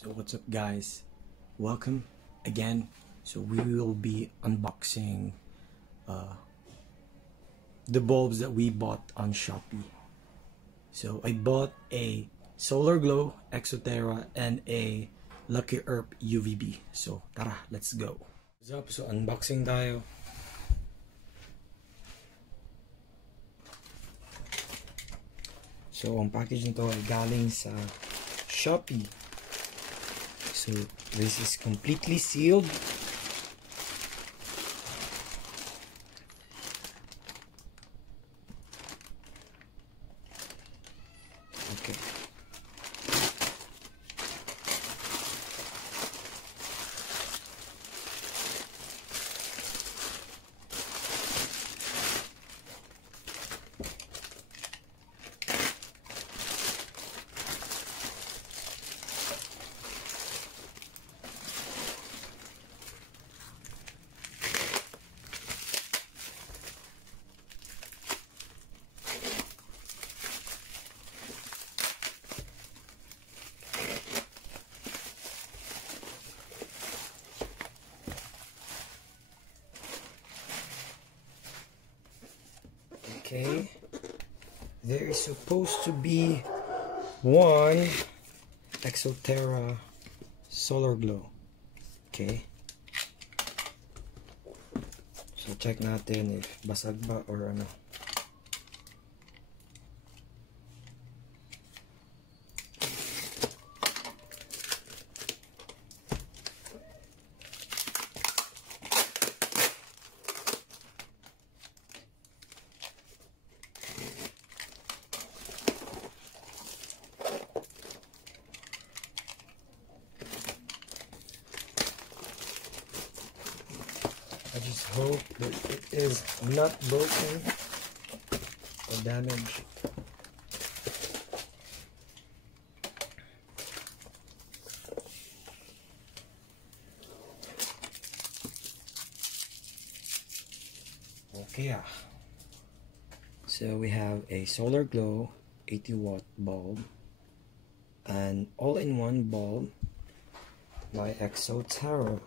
So what's up guys, welcome again. So we will be unboxing the bulbs that we bought on Shopee. So I bought a Solar Glow Exo Terra and a Lucky Herp UVB. So tara, let's go. What's up? So unboxing tayo. So ang package nito ay galing sa Shopee. So this is completely sealed. Okay. Okay, there is supposed to be one Exo Terra Solar Glow. Okay, so check natin if basag ba or ano. I just hope that it is not broken or damaged. Okay, so we have a Solar Glow 80-watt bulb, an all-in-one bulb by Exo Terra.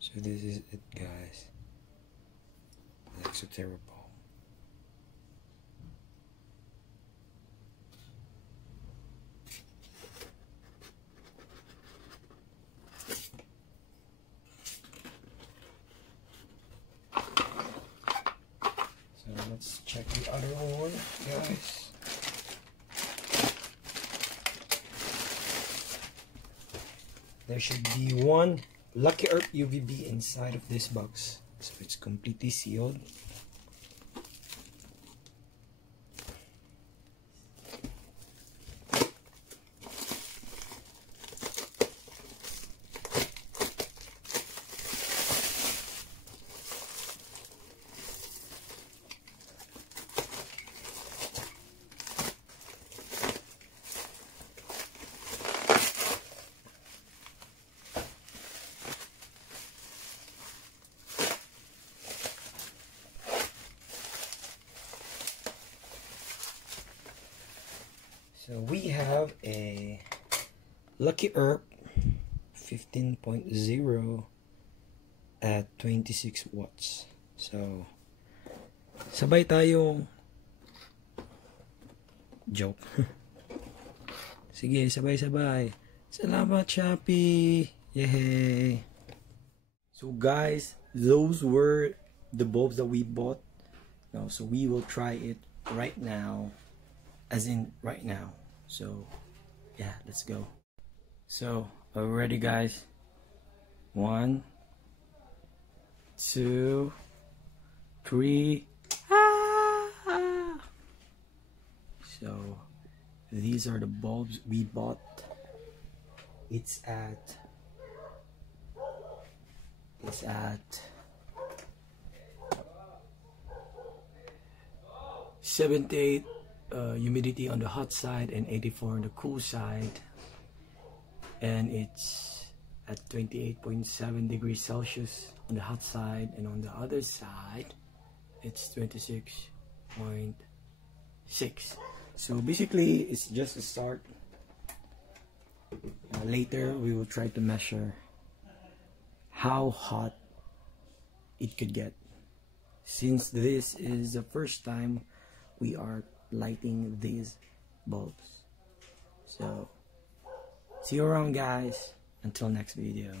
So this is it guys, the Exo Terra bulb. So let's check the other one guys. There should be one Lucky Herp UVB inside of this box, so it's completely sealed. So we have a Lucky Herp 15.0 at 26 watts. So sabay tayong joke. Sige, sabay-sabay. Salamat Shopee. Yay. So guys, those were the bulbs that we bought. Now, so we will try it right now. As in right now. So yeah, let's go. So are we ready guys? 1, 2, 3. So these are the bulbs we bought. It's at 78 humidity on the hot side and 84 on the cool side. and it's at 28.7 degrees Celsius on the hot side, and on the other side it's 26.6. so basically it's just a start. Later we will try to measure how hot it could get, since this is the first time we are lighting these bulbs. So see you around, guys. Until next video.